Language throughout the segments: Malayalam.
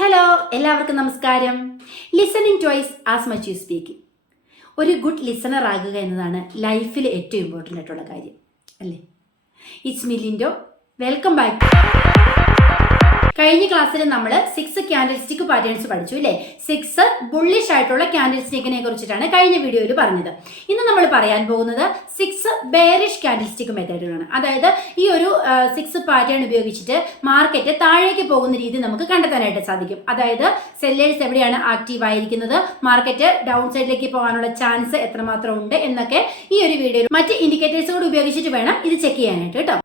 ഹലോ, എല്ലാവർക്കും നമസ്കാരം. Listening twice as much you speak. ഒരു ഗുഡ് ലിസണർ ആകുക എന്നതാണ് ലൈഫിൽ ഏറ്റവും ഇമ്പോർട്ടൻ്റ് ആയിട്ടുള്ള കാര്യം, അല്ലേ? It's me Lindo. Welcome back. കഴിഞ്ഞ ക്ലാസ്സിൽ നമ്മൾ 6 ക്യാൻഡിൽ സ്റ്റിക്ക് പാറ്റേൺസ് പഠിച്ചു, അല്ലേ? 6 ബുള്ളിഷ് ആയിട്ടുള്ള ക്യാൻഡിൽ സ്റ്റിക്കിനെ കുറിച്ചിട്ടാണ് കഴിഞ്ഞ വീഡിയോയിൽ പറഞ്ഞത്. ഇന്ന് നമ്മൾ പറയാൻ പോകുന്നത് 6 ബെയറിഷ് ക്യാൻഡിൽ സ്റ്റിക്ക് മെത്തേഡുകളാണ്. അതായത് ഈ ഒരു 6 പാറ്റേൺ ഉപയോഗിച്ചിട്ട് മാർക്കറ്റ് താഴേക്ക് പോകുന്ന രീതി നമുക്ക് കണ്ടെത്താനായിട്ട് സാധിക്കും. അതായത് സെല്ലേഴ്സ് എവിടെയാണ് ആക്റ്റീവ് ആയിരിക്കുന്നത്, മാർക്കറ്റ് ഡൗൺ സൈഡിലേക്ക് പോകാനുള്ള ചാൻസ് എത്രമാത്രം ഉണ്ട് എന്നൊക്കെ ഈ ഒരു വീഡിയോയിൽ മറ്റ് ഇൻഡിക്കേറ്റേഴ്സ് കൂടി ഉപയോഗിച്ചിട്ട് വേണം ഇത് ചെക്ക് ചെയ്യാനായിട്ട്, കേട്ടോ.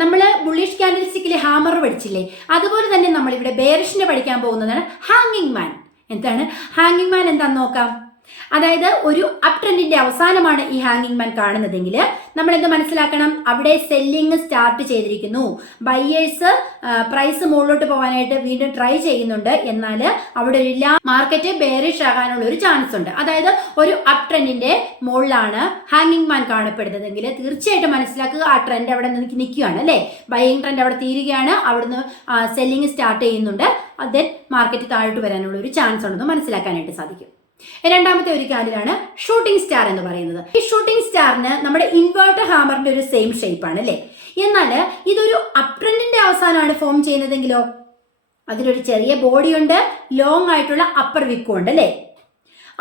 നമ്മൾ ബുള്ളിഷ് ക്യാൻഡിൽ സ്റ്റിക്കിലെ ഹാമർ പഠിച്ചില്ലേ, അതുപോലെ തന്നെ നമ്മൾ ഇവിടെ ബെയറിഷിനെ പഠിക്കാൻ പോകുന്നതാണ് ഹാങ്ങിങ് മാൻ. എന്താണ് ഹാങ്ങിങ് മാൻ എന്താന്ന് നോക്കാം. അതായത് ഒരു അപ് ട്രെൻഡിന്റെ അവസാനമാണ് ഈ ഹാങ്ങിങ് മാൻ കാണുന്നതെങ്കിൽ നമ്മൾ എന്ത് മനസ്സിലാക്കണം? അവിടെ സെല്ലിങ് സ്റ്റാർട്ട് ചെയ്തിരിക്കുന്നു, ബയ്യേഴ്സ് പ്രൈസ് മുകളിലോട്ട് പോകാനായിട്ട് വീണ്ടും ട്രൈ ചെയ്യുന്നുണ്ട്. എന്നാൽ അവിടെ മാർക്കറ്റ് ബെയറിഷ് ആകാനുള്ള ഒരു ചാൻസ് ഉണ്ട്. അതായത് ഒരു അപ് ട്രെൻഡിന്റെ മുകളിലാണ് ഹാങ്ങിങ് മാൻ കാണപ്പെടുന്നതെങ്കിൽ തീർച്ചയായിട്ടും മനസ്സിലാക്കുക, ആ ട്രെൻഡ് അവിടെ നിൽക്കുകയാണ്, അല്ലേ? ബൈയിങ് ട്രെൻഡ് അവിടെ തീരുകയാണ്, അവിടുന്ന് സെല്ലിങ് സ്റ്റാർട്ട് ചെയ്യുന്നുണ്ട്. ദെൻ മാർക്കറ്റ് താഴോട്ട് വരാനുള്ള ഒരു ചാൻസ് ഉണ്ടെന്ന് മനസ്സിലാക്കാനായിട്ട് സാധിക്കും. രണ്ടാമത്തെ ഒരു ക്യാൻഡിലാണ് ഷൂട്ടിംഗ് സ്റ്റാർ എന്ന് പറയുന്നത്. ഈ ഷൂട്ടിംഗ് സ്റ്റാറിന് നമ്മുടെ ഇൻവേർട്ടർ ഹാമറിന്റെ ഒരു സെയിം ഷേപ്പ് ആണ്, അല്ലേ? എന്നാൽ ഇതൊരു അപ് ട്രെൻഡിന്റെ അവസാനമാണ് ഫോം ചെയ്യുന്നതെങ്കിലോ അതിലൊരു ചെറിയ ബോഡി ഉണ്ട്, ലോങ് ആയിട്ടുള്ള അപ്പർ വിക്കും ഉണ്ട്, അല്ലേ?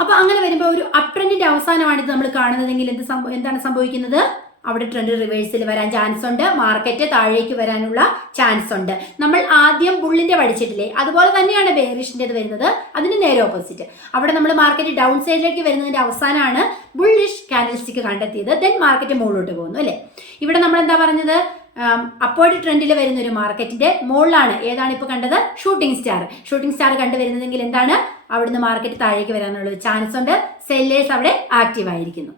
അപ്പൊ അങ്ങനെ വരുമ്പോൾ ഒരു അപ് ട്രെൻഡിന്റെ അവസാനമാണ് ഇത് നമ്മൾ കാണുന്നതെങ്കിൽ എന്താണ് സംഭവിക്കുന്നത്? അവിടെ ട്രെൻഡ് റിവേഴ്സിൽ വരാൻ ചാൻസ് ഉണ്ട്, മാർക്കറ്റ് താഴേക്ക് വരാനുള്ള ചാൻസ് ഉണ്ട്. നമ്മൾ ആദ്യം ബുള്ളിന്റെ പഠിച്ചിട്ടില്ലേ, അതുപോലെ തന്നെയാണ് ബെയറിഷിൻ്റെത് വരുന്നത്. അതിന് നേരെ ഓപ്പോസിറ്റ്. അവിടെ നമ്മൾ മാർക്കറ്റ് ഡൗൺ സൈഡിലേക്ക് വരുന്നതിന്റെ അവസാനമാണ് ബുള്ളിഷ് ക്യാൻഡിൽ സ്റ്റിക്ക് കണ്ടെത്തിയത്. ദെൻ മാർക്കറ്റ് മുകളിലോട്ട് പോകുന്നു, അല്ലേ? ഇവിടെ നമ്മൾ എന്താ പറഞ്ഞത്? അപ്വേർഡ് ട്രെൻഡിൽ വരുന്ന ഒരു മാർക്കറ്റിന്റെ മുകളിലാണ് ഏതാണ് ഇപ്പോൾ കണ്ടത്? Shooting star. ഷൂട്ടിംഗ് സ്റ്റാർ കണ്ടുവരുന്നതെങ്കിൽ എന്താണ്? അവിടുന്ന് മാർക്കറ്റ് താഴേക്ക് വരാനുള്ള ഒരു ചാൻസ് ഉണ്ട്, സെല്ലേഴ്സ് അവിടെ ആക്റ്റീവ് ആയിരിക്കുന്നു.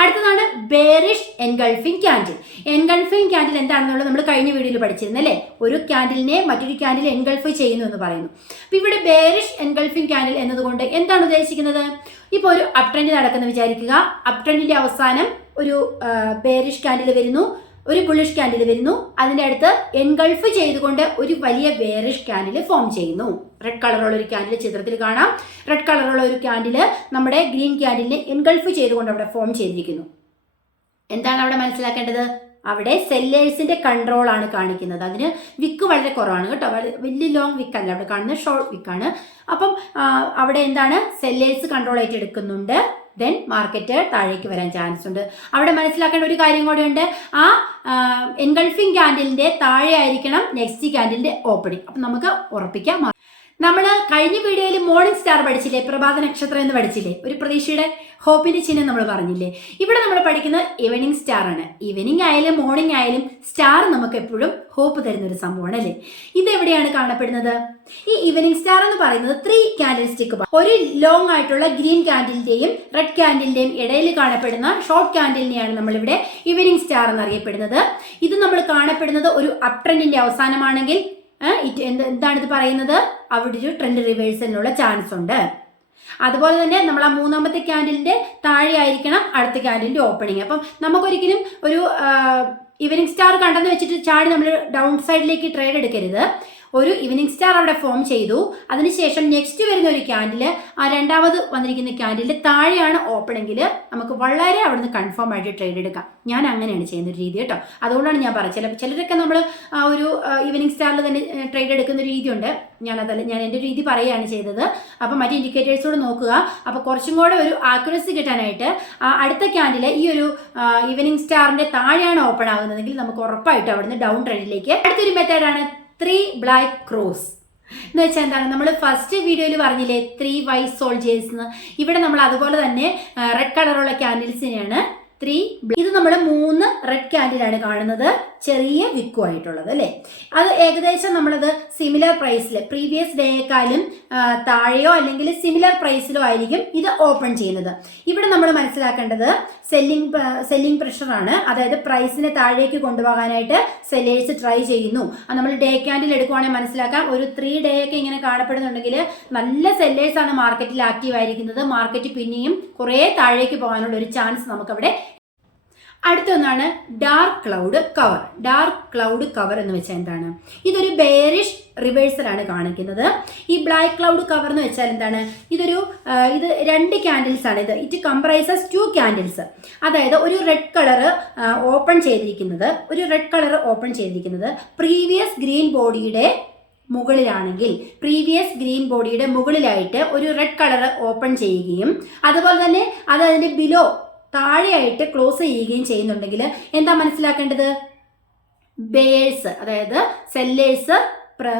അടുത്തതാണ് bearish engulfing candle. Engulfing candle എന്താണെന്നുള്ളത് നമ്മൾ കഴിഞ്ഞ വീഡിയോയിൽ പഠിച്ചിരുന്നു, അല്ലേ? ഒരു ക്യാൻഡിലിനെ മറ്റൊരു ക്യാൻഡിൽ എൻഗൾഫ് ചെയ്യുന്നു എന്ന് പറയുന്നു. അപ്പൊ ഇവിടെ ബെയറിഷ് എൻഗൾഫിംഗ് ക്യാൻഡിൽ എന്നതുകൊണ്ട് എന്താണ് ഉദ്ദേശിക്കുന്നത്? ഇപ്പൊ ഒരു അപ് ട്രെൻഡ് നടക്കുന്ന വിചാരിക്കുക. അപ് ട്രെൻഡിന്റെ അവസാനം ഒരു ബെയറിഷ് ക്യാൻഡിൽ വരുന്നു, ഒരു ബുള്ളിഷ് ക്യാൻഡിൽ വരുന്നു, അതിൻ്റെ അടുത്ത് എൻഗൾഫ് ചെയ്തുകൊണ്ട് ഒരു വലിയ ബെയറിഷ് ക്യാൻഡിൽ ഫോം ചെയ്യുന്നു. റെഡ് കളറുള്ള ഒരു ക്യാൻഡിൽ ചിത്രത്തിൽ കാണാം. റെഡ് കളറുള്ള ഒരു ക്യാൻഡിൽ നമ്മുടെ ഗ്രീൻ ക്യാൻഡിലിനെ എൻഗൾഫ് ചെയ്തുകൊണ്ട് അവിടെ ഫോം ചെയ്തിരിക്കുന്നു. എന്താണ് അവിടെ മനസ്സിലാക്കേണ്ടത്? അവിടെ സെല്ലേഴ്സിന്റെ കൺട്രോൾ ആണ് കാണിക്കുന്നത്. അതിന് വിക്ക് വളരെ കുറവാണ്, കേട്ടോ. വലിയ ലോങ് വിക്കല്ല അവിടെ കാണുന്നത്, ഷോർട്ട് വിക്കാണ്. അപ്പം അവിടെ എന്താണ്? സെല്ലേഴ്സ് കൺട്രോൾ ഏറ്റെടുക്കുന്നുണ്ട്. ദെൻ മാർക്കറ്റ് താഴേക്ക് വരാൻ ചാൻസ് ഉണ്ട്. അവിടെ മനസ്സിലാക്കേണ്ട ഒരു കാര്യം കൂടെ ഉണ്ട്. ആ എൻഗൾഫിംഗ് ക്യാൻഡിലിന്റെ താഴെ ആയിരിക്കണം നെക്സ്റ്റ് ക്യാൻഡിലിന്റെ ഓപ്പണിംഗ്. അപ്പം നമുക്ക് ഉറപ്പിക്കാം. നമ്മൾ കഴിഞ്ഞ വീഡിയോയിൽ മോർണിംഗ് സ്റ്റാർ പഠിച്ചില്ലേ, പ്രഭാത നക്ഷത്രം എന്ന് പഠിച്ചില്ലേ, ഒരു പ്രതീക്ഷയുടെ ഹോപ്പിന്റെ ചിഹ്നം നമ്മൾ പറഞ്ഞില്ലേ. ഇവിടെ നമ്മൾ പഠിക്കുന്നത് ഈവനിങ് സ്റ്റാർ ആണ്. ഈവനിങ് ആയാലും മോർണിംഗ് ആയാലും സ്റ്റാർ നമുക്ക് എപ്പോഴും ഹോപ്പ് തരുന്ന ഒരു സംഭവമാണ്, അല്ലേ? ഇതെവിടെയാണ് കാണപ്പെടുന്നത്? ഈ ഈവനിങ് സ്റ്റാർ എന്ന് പറയുന്നത് 3 ക്യാൻഡിൽ സ്റ്റിക്ക്, ഒരു ലോങ് ആയിട്ടുള്ള ഗ്രീൻ ക്യാൻഡിലിന്റെയും റെഡ് ക്യാൻഡിലിന്റെയും ഇടയിൽ കാണപ്പെടുന്ന ഷോർട്ട് ക്യാൻഡിലിനെയാണ് നമ്മളിവിടെ ഈവനിങ് സ്റ്റാർ എന്നറിയപ്പെടുന്നത്. ഇത് നമ്മൾ കാണപ്പെടുന്നത് ഒരു അപ് ട്രെൻഡിന്റെ അവസാനമാണെങ്കിൽ എന്താണിത് പറയുന്നത്? അവിടെ ഒരു ട്രെൻഡ് റിവേഴ്സലിനുള്ള ചാൻസ് ഉണ്ട്. അതുപോലെ തന്നെ നമ്മൾ ആ മൂന്നാമത്തെ ക്യാൻഡിലിന്റെ താഴെ ആയിരിക്കണം അടുത്ത ക്യാൻഡിലിന്റെ ഓപ്പണിങ്. അപ്പം നമുക്കൊരിക്കലും ഒരു ഈവനിങ് സ്റ്റാർ കണ്ടെന്ന് വെച്ചിട്ട് ചാടി നമ്മൾ ഡൗൺ സൈഡിലേക്ക് ട്രേഡ് എടുക്കരുത്. ഒരു ഈവനിങ് സ്റ്റാർ അവിടെ ഫോം ചെയ്തു, അതിനുശേഷം നെക്സ്റ്റ് വരുന്ന ഒരു ക്യാൻഡിൽ, ആ രണ്ടാമത് വന്നിരിക്കുന്ന ക്യാൻഡിലിന്റെ താഴെയാണ് ഓപ്പണെങ്കിൽ നമുക്ക് വളരെ അവിടുന്ന് കൺഫേം ആയിട്ട് ട്രേഡ് എടുക്കാം. ഞാൻ അങ്ങനെയാണ് ചെയ്യുന്ന ഒരു രീതി, കേട്ടോ. അതുകൊണ്ടാണ് ഞാൻ പറഞ്ഞത്. ചിലരൊക്കെ നമ്മൾ ആ ഒരു ഈവനിങ് സ്റ്റാറിൽ തന്നെ ട്രേഡ് എടുക്കുന്ന ഒരു രീതിയുണ്ട്. ഞാൻ എൻ്റെ രീതി പറയുകയാണ് ചെയ്തത്. അപ്പം മറ്റ് ഇൻഡിക്കേറ്റേഴ്സോട് നോക്കുക. അപ്പോൾ കുറച്ചും കൂടെ ഒരു ആക്യുറസി കിട്ടാനായിട്ട് അടുത്ത ക്യാൻഡിൽ ഈ ഒരു ഈവനിങ് സ്റ്റാറിന്റെ താഴെയാണ് ഓപ്പൺ ആകുന്നതെങ്കിൽ നമുക്ക് ഉറപ്പായിട്ടും അവിടുന്ന് ഡൗൺ ട്രെൻഡിലേക്ക്. അടുത്തൊരു മെത്തേഡാണ് 3 ബ്ലാക്ക് ക്രോസ് എന്ന് വെച്ചാൽ എന്താണ്? നമ്മൾ ഫസ്റ്റ് വീഡിയോയിൽ പറഞ്ഞില്ലേ 3 വൈറ്റ് സോൾജേഴ്സ് എന്ന്. ഇവിടെ നമ്മൾ അതുപോലെ തന്നെ റെഡ് കളറുള്ള ക്യാൻഡിൽസിനെയാണ് 3. ഇത് നമ്മൾ 3 റെഡ് ക്യാൻഡിലാണ് കാണുന്നത്, ചെറിയ വിക്കു ആയിട്ടുള്ളത്, അല്ലേ? അത് ഏകദേശം നമ്മളത് സിമിലർ പ്രൈസിൽ പ്രീവിയസ് ഡേയേക്കാളും താഴെയോ അല്ലെങ്കിൽ സിമിലർ പ്രൈസിലോ ആയിരിക്കും ഇത് ഓപ്പൺ ചെയ്യുന്നത്. ഇവിടെ നമ്മൾ മനസ്സിലാക്കേണ്ടത് സെല്ലിംഗ് പ്രഷറാണ്. അതായത് പ്രൈസിനെ താഴേക്ക് കൊണ്ടുപോകാനായിട്ട് സെല്ലേഴ്സ് ട്രൈ ചെയ്യുന്നു. നമ്മൾ ഡേ ക്യാൻഡിൽ എടുക്കുവാണെങ്കിൽ മനസ്സിലാക്കാം, ഒരു 3 ഡേ ഒക്കെ ഇങ്ങനെ കാണപ്പെടുന്നുണ്ടെങ്കിൽ നല്ല സെല്ലേഴ്സാണ് മാർക്കറ്റിൽ ആക്റ്റീവ് ആയിരിക്കുന്നത്. മാർക്കറ്റ് പിന്നെയും കുറേ താഴേക്ക് പോകാനുള്ള ഒരു ചാൻസ് നമുക്കവിടെ അടുത്തൊന്നാണ് dark cloud cover. Dark cloud cover എന്ന് വെച്ചാൽ എന്താണ്? ഇതൊരു ബെയറിഷ് റിവേഴ്സലാണ് കാണിക്കുന്നത്. ഈ ബ്ലാക്ക് ക്ലൗഡ് കവർ എന്ന് വെച്ചാൽ എന്താണ്? ഇത് 2 ക്യാൻഡിൽസ് ആണ്. It comprises 2 candles. അതായത് ഒരു റെഡ് കളർ ഓപ്പൺ ചെയ്തിരിക്കുന്നത് പ്രീവിയസ് ഗ്രീൻ ബോഡിയുടെ മുകളിലാണെങ്കിൽ, പ്രീവിയസ് ഗ്രീൻ ബോഡിയുടെ മുകളിലായിട്ട് ഒരു റെഡ് കളർ ഓപ്പൺ ചെയ്യുകയും അതുപോലെ തന്നെ അത് അതിൻ്റെ ബിലോ താഴെയായിട്ട് ക്ലോസ് ചെയ്യുകയും ചെയ്യുന്നുണ്ടെങ്കിൽ എന്താ മനസ്സിലാക്കേണ്ടത്? ബേഴ്സ്, അതായത് സെല്ലേഴ്സ്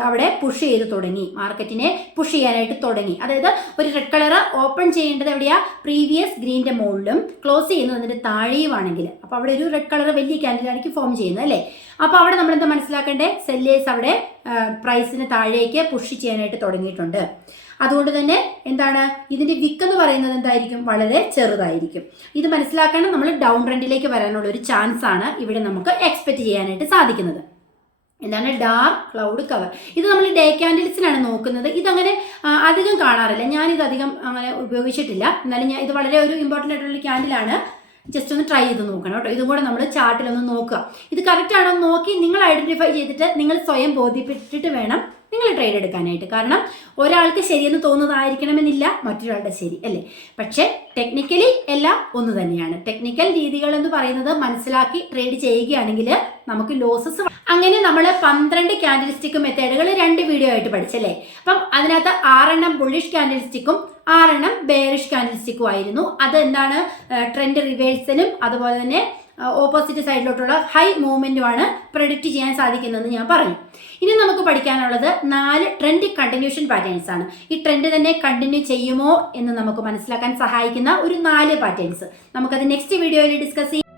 അവിടെ പുഷ് ചെയ്ത് തുടങ്ങി, മാർക്കറ്റിനെ പുഷ് ചെയ്യാനായിട്ട് തുടങ്ങി. അതായത് ഒരു റെഡ് കളർ ഓപ്പൺ ചെയ്യേണ്ടത് എവിടെയാ? പ്രീവിയസ് ഗ്രീൻ്റെ മുകളിലും ക്ലോസ് ചെയ്യുന്നത് അതിൻ്റെ താഴെയുമാണെങ്കിൽ, അപ്പോൾ അവിടെ ഒരു റെഡ് കളർ വലിയ ക്യാൻഡിലായിരിക്കും ഫോം ചെയ്യുന്നത് അല്ലേ? അപ്പോൾ അവിടെ നമ്മൾ എന്താ മനസ്സിലാക്കേണ്ടത്? സെല്ലേഴ്സ് അവിടെ പ്രൈസിന് താഴേക്ക് പുഷ് ചെയ്യാനായിട്ട് തുടങ്ങിയിട്ടുണ്ട്. അതുകൊണ്ട് തന്നെ എന്താണ് ഇതിൻ്റെ വിക്ക് എന്ന് പറയുന്നത്? എന്തായിരിക്കും? വളരെ ചെറുതായിരിക്കും. ഇത് മനസ്സിലാക്കണം. നമ്മൾ ഡൗൺ ട്രെൻഡിലേക്ക് വരാനുള്ള ഒരു ചാൻസ് ആണ് ഇവിടെ നമുക്ക് എക്സ്പെക്ട് ചെയ്യാനായിട്ട് സാധിക്കുന്നത്. എന്താണ് ഡാർക്ക് ക്ലൗഡ് കവർ? ഇത് നമ്മൾ ഡേ ക്യാൻഡിൽസിനാണ് നോക്കുന്നത്. ഇതങ്ങനെ അധികം കാണാറില്ല, ഞാനിത് അധികം അങ്ങനെ ഉപയോഗിച്ചിട്ടില്ല. എന്നാലും ഇത് വളരെ ഒരു ഇമ്പോർട്ടൻ്റ് ആയിട്ടുള്ള ക്യാൻഡിലാണ്. ജസ്റ്റ് ഒന്ന് ട്രൈ ചെയ്ത് നോക്കണം കേട്ടോ. ഇതും കൂടെ നമ്മൾ ചാർട്ടിലൊന്ന് നോക്കുക. ഇത് കറക്റ്റ് ആണോ എന്ന് നോക്കി നിങ്ങൾ ഐഡൻറ്റിഫൈ ചെയ്തിട്ട് നിങ്ങൾ സ്വയം ബോധ്യപ്പെട്ടിട്ട് വേണം നിങ്ങൾ ട്രേഡ് എടുക്കാനായിട്ട്. കാരണം ഒരാൾക്ക് ശരിയെന്ന് തോന്നുന്നതായിരിക്കണമെന്നില്ല മറ്റൊരാളുടെ ശരി, അല്ലേ? പക്ഷേ ടെക്നിക്കലി എല്ലാം ഒന്ന് തന്നെയാണ്. ടെക്നിക്കൽ രീതികൾ എന്ന് പറയുന്നത് മനസ്സിലാക്കി ട്രേഡ് ചെയ്യുകയാണെങ്കിൽ നമുക്ക് ലോസസ്. അങ്ങനെ നമ്മൾ 12 ക്യാൻഡിൽ സ്റ്റിക്ക് മെത്തേഡുകൾ 2 വീഡിയോ ആയിട്ട് പഠിച്ചല്ലേ? അപ്പം അതിനകത്ത് 6 ബുള്ളിഷ് ക്യാൻഡിൽ സ്റ്റിക്കും 6 ബെയറിഷ് ക്യാൻഡിൽ സ്റ്റിക്കും ആയിരുന്നു. അത് എന്താണ്? ട്രെൻഡ് റിവേഴ്സലും അതുപോലെ തന്നെ ഓപ്പോസിറ്റ് സൈഡിലോട്ടുള്ള ഹൈ മൂവ്മെന്റുമാണ് പ്രെഡിക്റ്റ് ചെയ്യാൻ സാധിക്കുന്നതെന്ന് ഞാൻ പറഞ്ഞു. ഇനി നമുക്ക് പഠിക്കാനുള്ളത് 4 ട്രെൻഡ് കണ്ടിന്യൂഷൻ പാറ്റേൺസ് ആണ്. ഈ ട്രെൻഡ് തന്നെ കണ്ടിന്യൂ ചെയ്യുമോ എന്ന് നമുക്ക് മനസ്സിലാക്കാൻ സഹായിക്കുന്ന ഒരു 4 പാറ്റേൺസ്. നമുക്കത് നെക്സ്റ്റ് വീഡിയോയിൽ ഡിസ്കസ് ചെയ്യാം.